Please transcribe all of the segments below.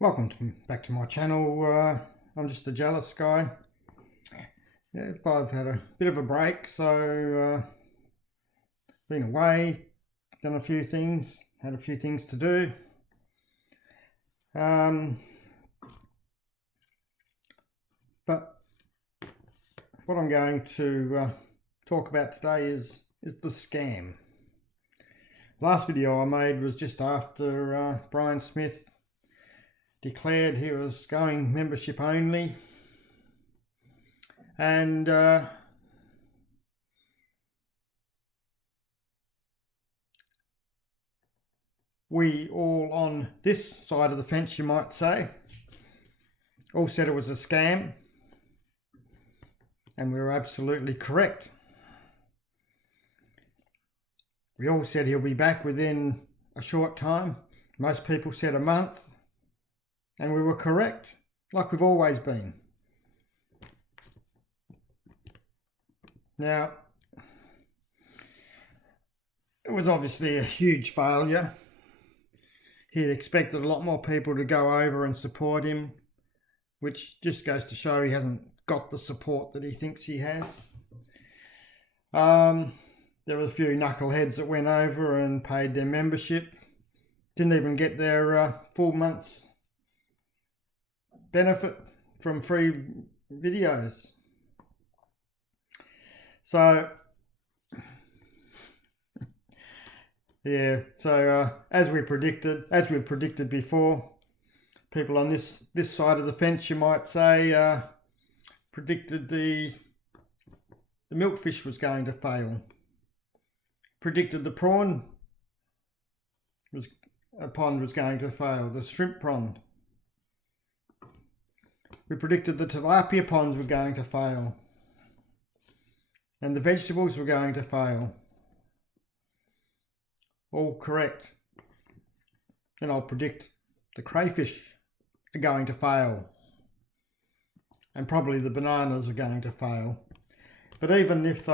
Back to my channel. I'm just a jealous guy. Yeah, I've had a bit of a break, so been away, done a few things, had a few things to do. But what I'm going to talk about today is the scam. Last video I made was just after Brian Smith declared he was going membership only, and we all on this side of the fence, you might say, all said it was a scam, and we were absolutely correct. We all said he'll be back within a short time. Most people said a month, and we were correct, like we've always been. Now, it was obviously a huge failure. He'd expected a lot more people to go over and support him, which just goes to show he hasn't got the support that he thinks he has. There were a few knuckleheads that went over and paid their membership, didn't even get their full month's benefit from free videos. So yeah, so as we predicted before, people on this side of the fence, you might say, predicted the milkfish was going to fail, predicted the pond was going to fail, the shrimp pond. We predicted the tilapia ponds were going to fail, and the vegetables were going to fail. All correct. And I'll predict the crayfish are going to fail, and probably the bananas are going to fail. But even if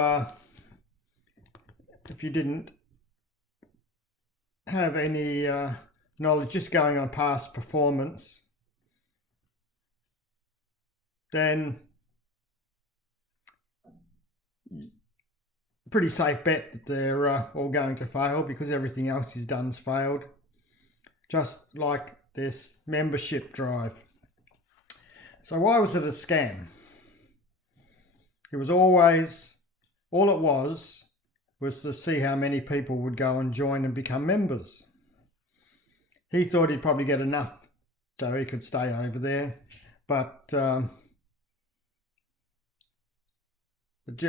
you didn't have any knowledge, just going on past performance, then pretty safe bet that they're all going to fail, because everything else he's done's failed, just like this membership drive. So why was it a scam? It was always, all it was to see how many people would go and join and become members. He thought he'd probably get enough so he could stay over there, but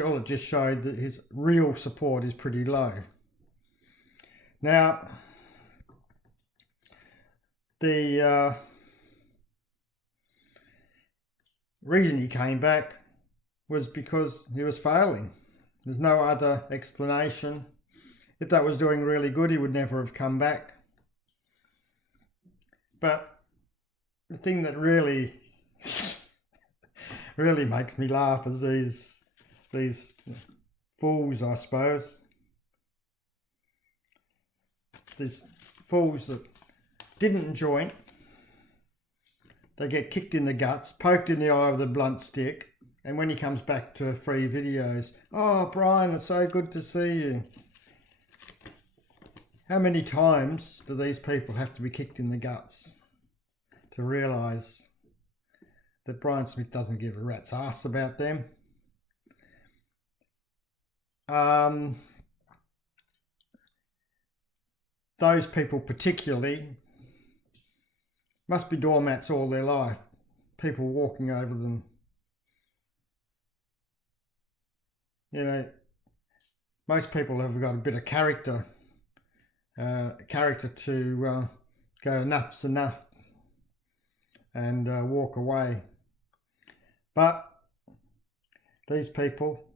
all it just showed that his real support is pretty low. Now, the reason he came back was because he was failing. There's no other explanation. If that was doing really good, he would never have come back. But the thing that really makes me laugh is these fools, I suppose. These fools that didn't join. They get kicked in the guts, poked in the eye with a blunt stick, and when he comes back to free videos, "Oh, Brian, it's so good to see you." How many times do these people have to be kicked in the guts to realise that Brian Smith doesn't give a rat's ass about them? Those people particularly must be doormats all their life, people walking over them. You know, most people have got a bit of character to go, enough's enough, and walk away. But these people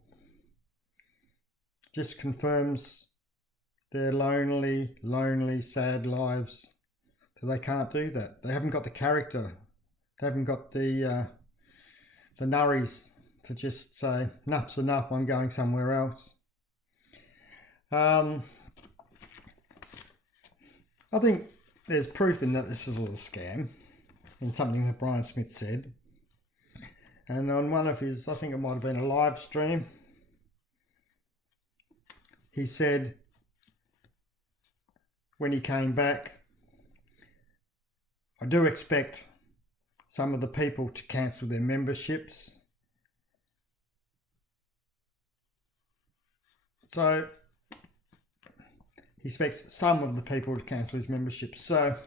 just confirms their lonely, sad lives. So they can't do that. They haven't got the character. They haven't got the nurries to just say, enough's enough, I'm going somewhere else. I think there's proof in that this is all a scam. in something that Brian Smith said. And on one of his, I think it might have been a live stream, he said when he came back, I do expect some of the people to cancel their memberships. So he expects some of the people to cancel his memberships. So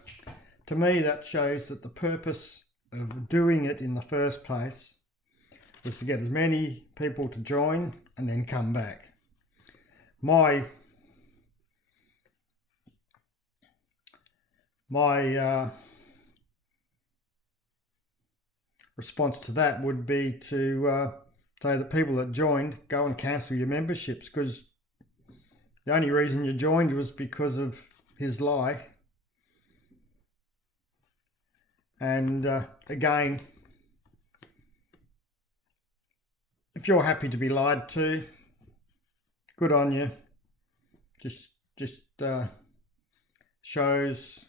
to me, that shows that the purpose of doing it in the first place was to get as many people to join and then come back. My response to that would be to say that people that joined, go and cancel your memberships, because the only reason you joined was because of his lie. And again, if you're happy to be lied to, good on you. Just shows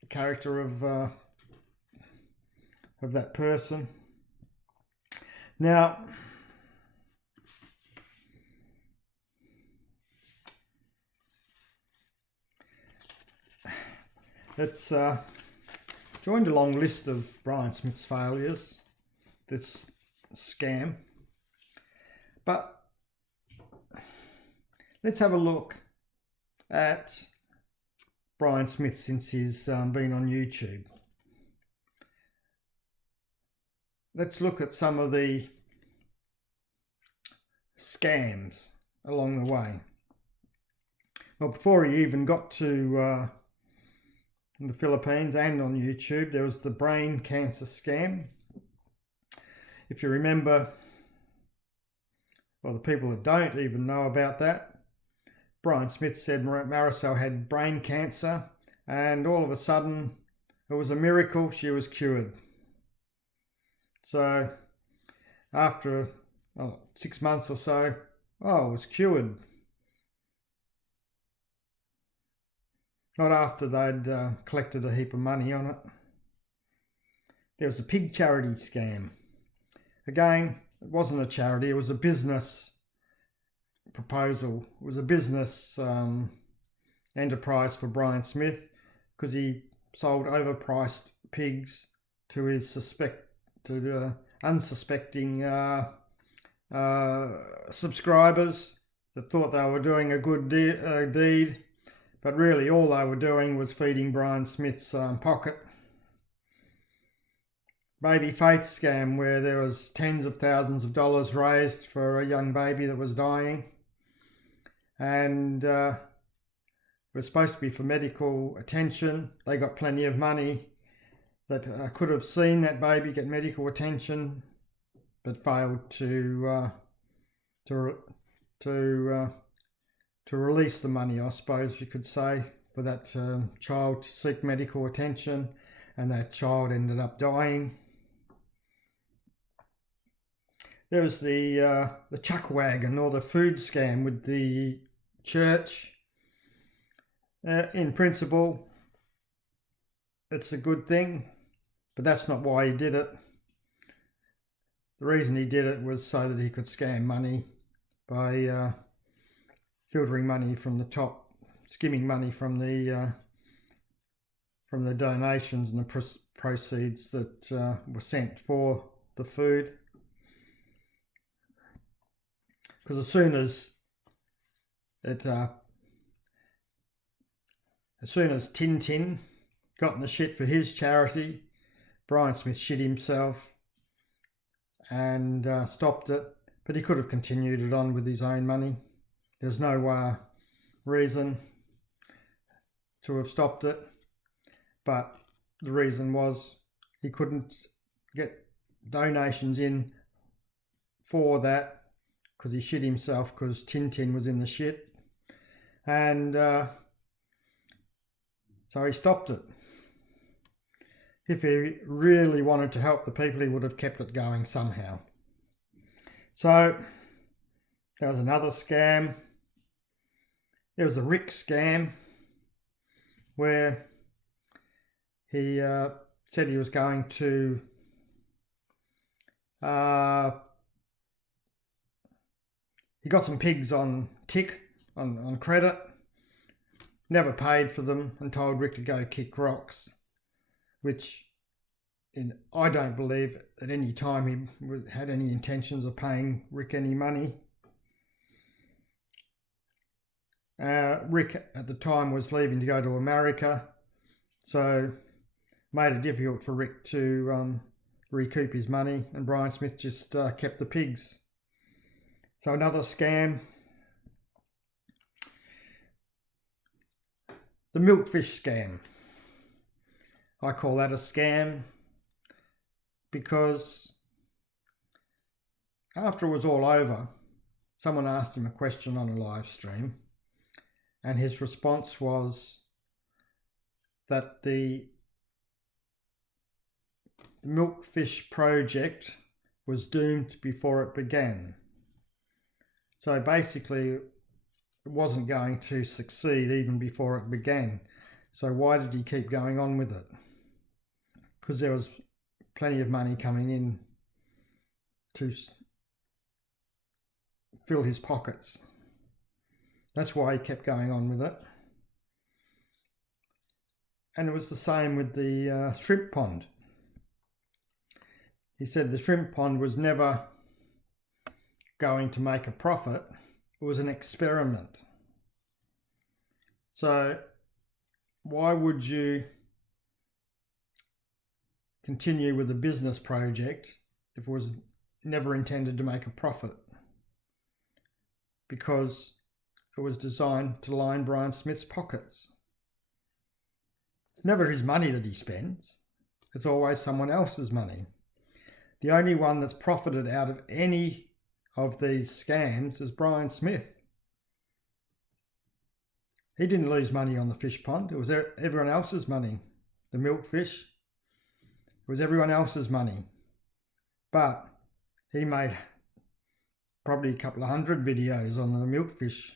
the character of that person. Now, let's joined a long list of Brian Smith's failures, this scam. But let's have a look at Brian Smith since he's been on YouTube. Let's look at some of the scams along the way. Well, before he even got to the Philippines and on YouTube, there was the brain cancer scam. If you remember, well, the people that don't even know about that, Brian Smith said Marisol had brain cancer, and all of a sudden it was a miracle, she was cured. So after 6 months or so, it was cured. Not after they'd collected a heap of money on it. There was the pig charity scam. Again, it wasn't a charity, it was a business proposal. It was a business enterprise for Brian Smith, because he sold overpriced pigs to his unsuspecting subscribers that thought they were doing a good deed, but really all they were doing was feeding Brian Smith's pocket. Baby faith scam, where there was tens of thousands of dollars raised for a young baby that was dying, and it was supposed to be for medical attention. They got plenty of money that could have seen that baby get medical attention, but failed to release the money, I suppose you could say, for that child to seek medical attention, and that child ended up dying. There was the chuck wagon, or the food scam with the church. In principle, it's a good thing, but that's not why he did it. The reason he did it was so that he could scam money by filtering money from the top, skimming money from the donations and the proceeds that were sent for the food. Because as soon as Tintin got in the shit for his charity, Brian Smith shit himself and stopped it. But he could have continued it on with his own money. There's no reason to have stopped it. But the reason was he couldn't get donations in for that, because he shit himself, because Tintin was in the shit. And so he stopped it. If he really wanted to help the people, he would have kept it going somehow. So there was another scam. There was a Rick scam, where he said he was going to he got some pigs on tick, on credit, never paid for them, and told Rick to go kick rocks, which I don't believe at any time he had any intentions of paying Rick any money. Rick at the time was leaving to go to America, so made it difficult for Rick to recoup his money, and Brian Smith just kept the pigs. So another scam. The milkfish scam. I call that a scam because after it was all over, someone asked him a question on a live stream, and his response was that the milkfish project was doomed before it began. So basically, it wasn't going to succeed even before it began. So why did he keep going on with it? Because there was plenty of money coming in to fill his pockets. That's why he kept going on with it. And it was the same with the shrimp pond. He said the shrimp pond was never going to make a profit. It was an experiment. So why would you continue with a business project if it was never intended to make a profit? Because it was designed to line Brian Smith's pockets. It's never his money that he spends. It's always someone else's money. The only one that's profited out of any of these scams is Brian Smith. He didn't lose money on the fish pond. It was everyone else's money. The milkfish, it was everyone else's money. But he made probably a couple of hundred videos on the milkfish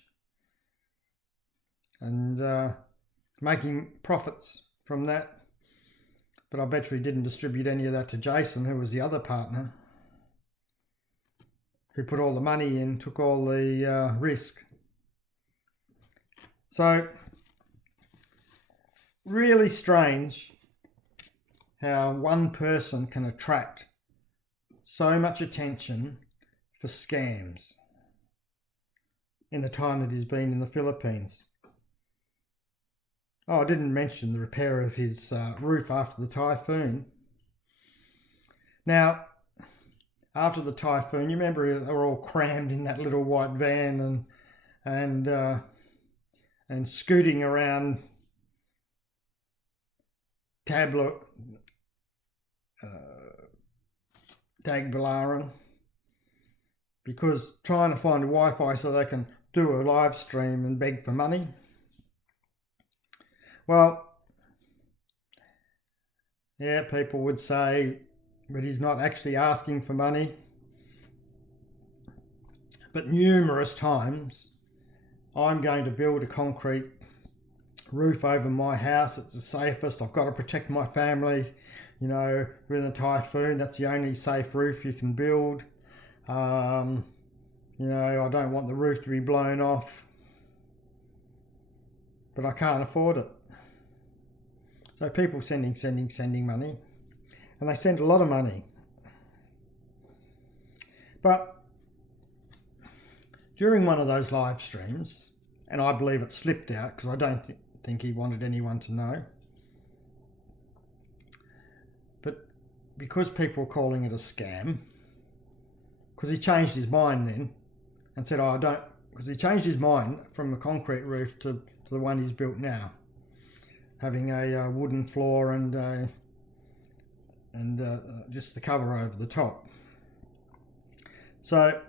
and making profits from that. But I bet you he didn't distribute any of that to Jason, who was the other partner, who put all the money in, took all the risk. So, really strange how one person can attract so much attention for scams in the time that he's been in the Philippines. Oh, I didn't mention the repair of his roof after the typhoon. Now, after the typhoon, you remember they were all crammed in that little white van and scooting around Tagbilaran, because trying to find a Wi-Fi so they can do a live stream and beg for money. Well, yeah, people would say, but he's not actually asking for money. But numerous times, I'm going to build a concrete roof over my house. It's the safest. I've got to protect my family. You know, with a typhoon, that's the only safe roof you can build. You know, I don't want the roof to be blown off. But I can't afford it. So people sending money. And they send a lot of money. But during one of those live streams, and I believe it slipped out because I don't think he wanted anyone to know, but because people were calling it a scam, because he changed his mind then and said, oh, I don't, because he changed his mind from a concrete roof to the one he's built now, having a wooden floor and just the cover over the top. So,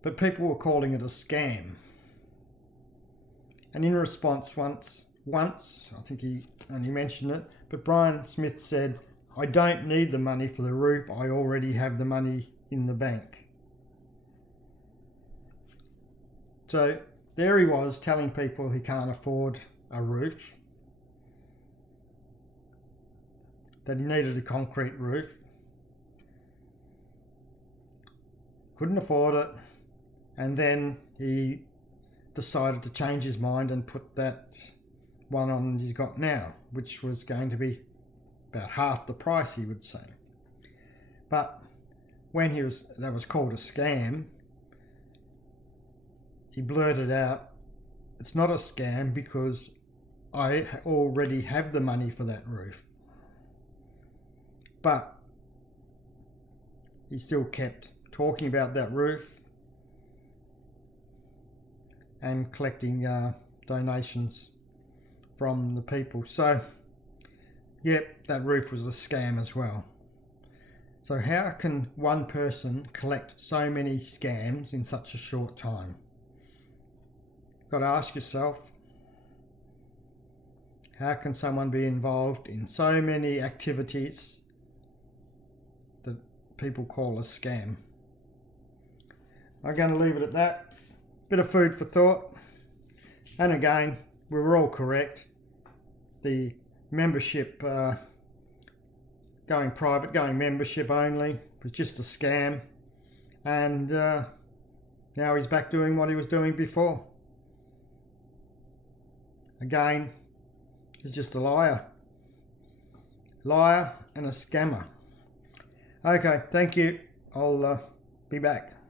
but people were calling it a scam. And in response, once, I think he only mentioned it, but Brian Smith said, I don't need the money for the roof. I already have the money in the bank. So there he was telling people he can't afford a roof. that he needed a concrete roof. Couldn't afford it, and then he decided to change his mind and put that one on he's got now, which was going to be about half the price, he would say. But when that was called a scam, he blurted out, "It's not a scam because I already have the money for that roof." But he still kept talking about that roof and collecting donations from the people. So, yep, that roof was a scam as well. So how can one person collect so many scams in such a short time? Got to ask yourself, how can someone be involved in so many activities that people call a scam? I'm going to leave it at that. Bit of food for thought. And again, we were all correct. The membership, going private, going membership only, was just a scam. And now he's back doing what he was doing before. Again, he's just a liar. Liar and a scammer. Okay, thank you. I'll be back.